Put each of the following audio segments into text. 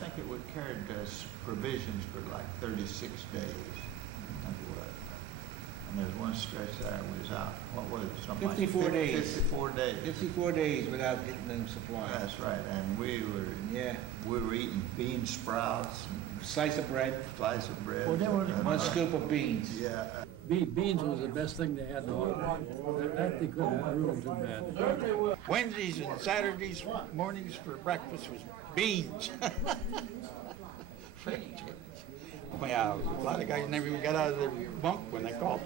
think it would carry us provisions for like 36 days. And there's one stretch there was out, what was it, something 54 like days. 54 days. 54 days without getting them supplies. That's right, and we were eating bean sprouts and Slice of bread. Slice of bread. Well, One scoop of beans. Yeah. Beans was the best thing they had in the whole that they couldn't ruin too bad. Wednesdays and Saturdays mornings for breakfast was beans. Well, a lot of guys never even got out of their bunk when they called.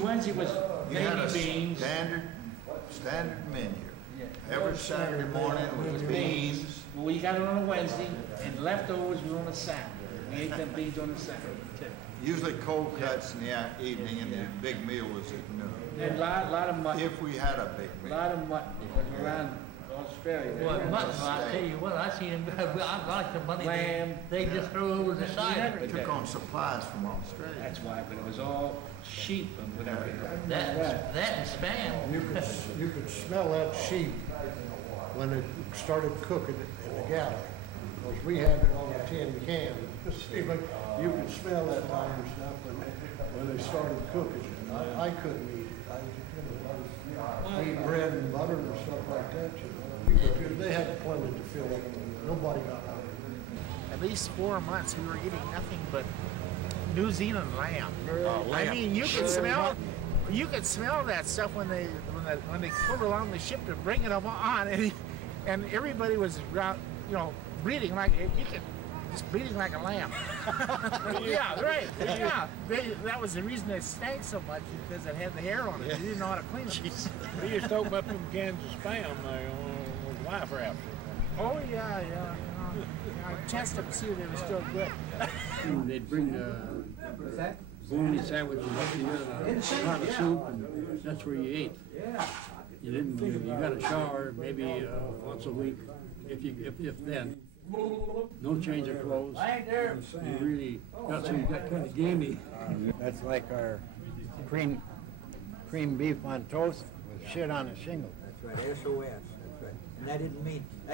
Wednesday was baby beans. Standard menu. Every Saturday morning was beans. Well, we got it on a Wednesday, and leftovers were on a Saturday. We ate them beans on a Saturday, too. Usually cold cuts in the evening, and the big meal was at noon. And a lot of mutton. If we had a big meal. A lot of mutton, because we're around Australia. Well, mutton, I tell you what, I seen them, I like the money Lamb. they just throw over the side. We took on supplies from Australia. That's why, but it was all sheep and whatever. That and spam. You could smell that sheep when it started cooking in the galley. Because we had it on a tin can. See, but you could smell that iron stuff when they started cooking. I couldn't eat it. I eat bread and butter and stuff like that. They had plenty to fill up. Nobody got hungry. At least 4 months we were eating nothing but New Zealand lamb. I mean, you could smell that stuff when they pulled along the ship to bring it up on, and everybody was breathing like breathing like a lamb. Yeah, right. Yeah, that was the reason it stank so much, because it had the hair on it. You didn't know how to clean it. We used to open up them cans of spam with life wraps. Oh yeah. I tested them to see if they were still good. They'd bring bologna sandwiches up here, a pot of soup, and that's where you ate. You got a shower maybe once a week, if then. No change of clothes. You really got kind of gamey. That's like our cream beef on toast with shit on a shingle. That's right, SOS. That's right. And I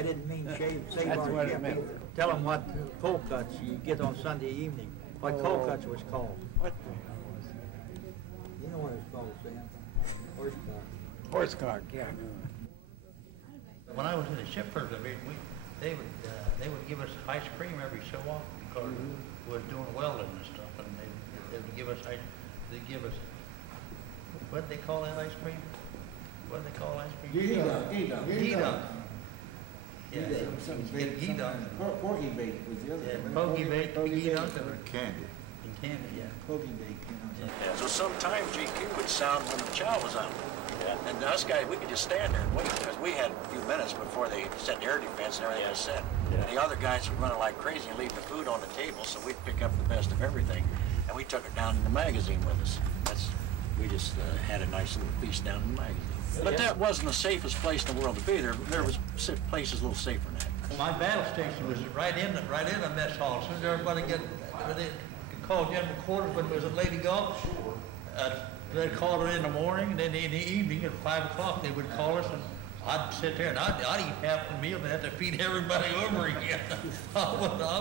didn't mean save That's our what it ship. meant. Tell them what cold cuts you get on Sunday evening. What cold cuts was called. What? You know what it's called, Sam? Horse car. Horse car, yeah. When I was in the shipbuilding division, they would give us ice cream every so often because we was doing welding and stuff, and they would give us what did they call that ice cream? What did they call ice cream? G-Dunk. Yeah, G-Dunk. Porky bake was the other one. Pokey bake, G-Dunk, And candy. and candy, yeah. Pokey bake. Yeah, so sometimes GQ would sound when the chow was on. And us guys, we could just stand there and wait because we had a few minutes before they set the air defense and everything was set. And the other guys were running like crazy and leave the food on the table, so we'd pick up the best of everything. And we took it down in the magazine with us. We just had a nice little feast down in the magazine. But that wasn't the safest place in the world to be. There was places a little safer than that. My battle station was right in the mess hall. As soon as everybody they could call general quarters when there was a lady golf. They'd call her in the morning, and then in the evening at 5 o'clock they would call us, and I'd sit there and I'd eat half the meal and have to feed everybody over again. I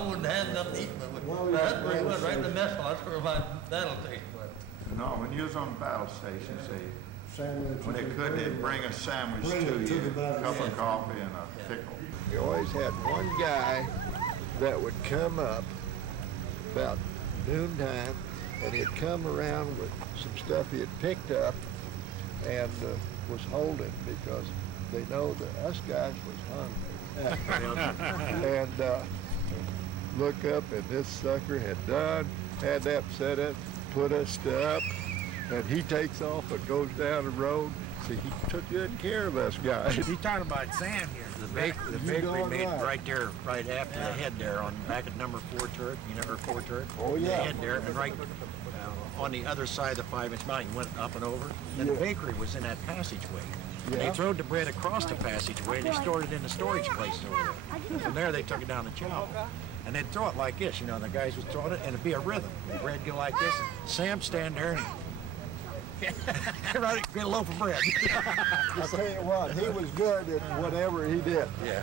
wouldn't have nothing to eat. But that's where it was, right in the mess hall. That's where my battle station was. No, when you was on the battle stations, when they could, they'd bring a sandwich to you, a cup of coffee and a pickle. You always had one guy that would come up about noontime, and he'd come around with some stuff he had picked up and was holding because they know that us guys was hungry. And look up, and this sucker had that set up, put us up, and he takes off and goes down the road. See, he took good care of us guys. You're talking about Sam here. The bakery made right there, right after the head there, back at number 4 turret, or 4 turret. Oh yeah. The head there, and right on the other side of the 5-inch mountain, went up and over. And the bakery was in that passageway. And they throwed the bread across the passageway, and they stored it in the storage place over there. From there, they took it down to Chow. And they'd throw it like this, the guys would throw it, and it'd be a rhythm. The bread go like this, and Sam stand there, and Right, get a loaf of bread. I'll tell you what, he was good at whatever he did. Yeah,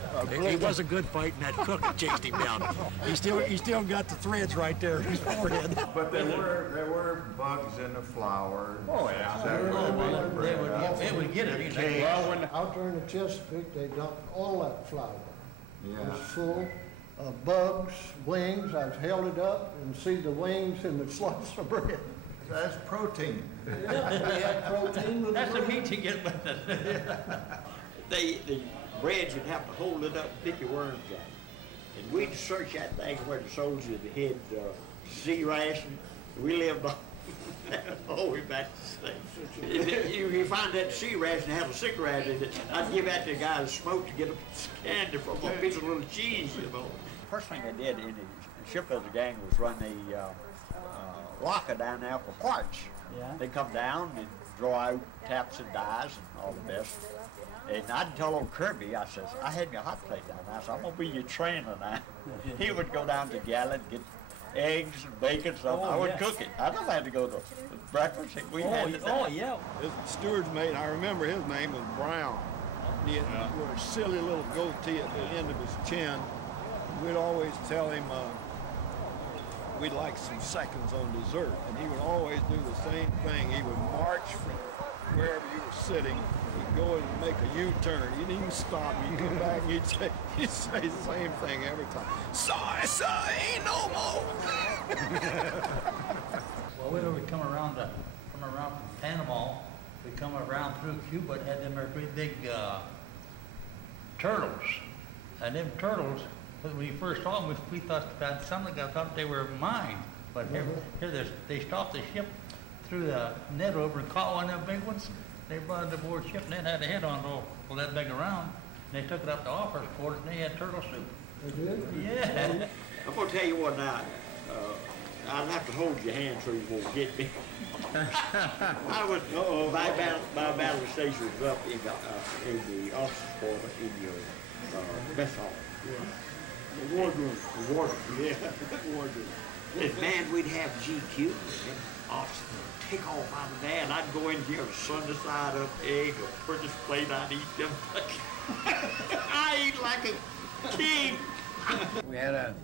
he was a good fight, and that cook that chased him down. He still got the threads right there in his forehead. But there were bugs in the flour. Oh, yeah. They would get it. Out there in the Chesapeake, they dumped all that flour. Yeah. It was full of bugs, wings. I've held it up and see the wings in the slice of bread. That's protein. Yeah, we had protein with That's the the bread. meat you get with it. The bread, you'd have to hold it up and pick your worms out. And we'd search that thing where the soldiers had C ration. We lived on all the way back to the States. You find that C ration had a cigarette in it, I'd give that to the guy to smoke to get a candy from a piece of little cheese, you know. First thing they did in the shipbuilding gang was run the locker down there for parts. Yeah. They come down and draw out taps and dies and all the best. And I'd tell old Kirby, I says, I had me a hot plate down there, so I'm gonna be your trainer now. He would go down to the galley and get eggs and bacon and stuff. I would cook it. I never had to go to breakfast. We had it. Oh, yeah. His steward's mate, I remember his name was Brown. He had a silly little goatee at the end of his chin. We'd always tell him we'd like some seconds on dessert, and he would always do the same thing. He would march from wherever you were sitting. He'd go and make a U-turn. He didn't even stop. He'd come back and he'd say the same thing every time. Sorry, sir, ain't no more. Well, we would come around from Panama. We come around through Cuba and had them there great big turtles. And them turtles, when we first saw them, we thought some of the guys thought they were mine. But here they stopped the ship, threw the net over and caught one of them big ones. They brought it aboard ship and it had a head on all that big around. And they took it up to officers' quarters and they had turtle soup. They did? Yeah. I'm gonna tell you what now. I'd have to hold your hand so you won't get me. I was, my battle station was up in the office quarter in your mess hall. Yeah. The wardroom. The wardroom, yeah. The wardroom. And man, we'd have GQ and officers take off out of there, and I'd go in here and sun the side up egg or put this plate, I'd eat them. I eat like a king. We had a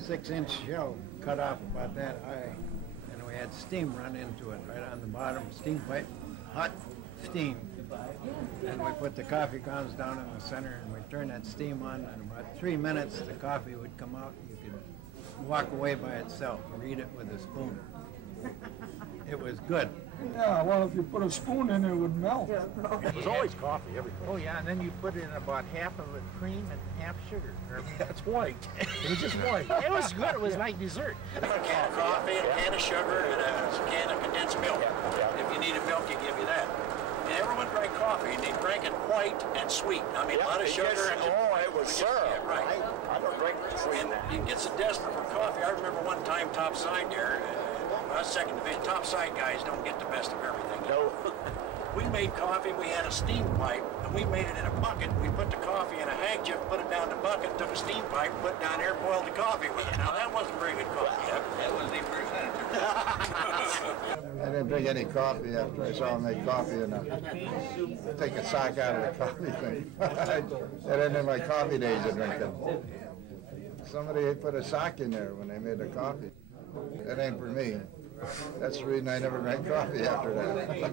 6-inch shell cut off about that high, and we had steam run into it right on the bottom, steam pipe, hot steam. And we put the coffee grounds down in the center, and we turned that steam on, and in about 3 minutes the coffee would come out. You could walk away by itself or eat it with a spoon. It was good. Yeah, well, if you put a spoon in it, it would melt. It was always coffee, everything. Oh yeah, and then you put in about half of it cream and half sugar. That's white. It was just white. It was good. It was like dessert. A can of coffee, a can of sugar, and a can of condensed milk. If you needed milk, they give you that. And everyone drank coffee, and they drank it white and sweet. I mean, a lot of sugar. And it was syrup. Yeah, right. I don't drink sweet. And you get so desperate for coffee. I remember one time topside there, I was second division. Topside guys don't get the best of everything. No. We made coffee, we had a steam pipe, and we made it in a bucket. We put the coffee in a handkerchief, put it down the bucket, took a steam pipe, put it down there, boiled the coffee with it. Now that wasn't very good coffee. That wasn't even very I didn't drink any coffee after I saw him make coffee and take a sock out of the coffee thing. That ended my coffee days of drinking. Somebody had put a sock in there when they made the coffee. That ain't for me. That's the reason I never drank coffee after that.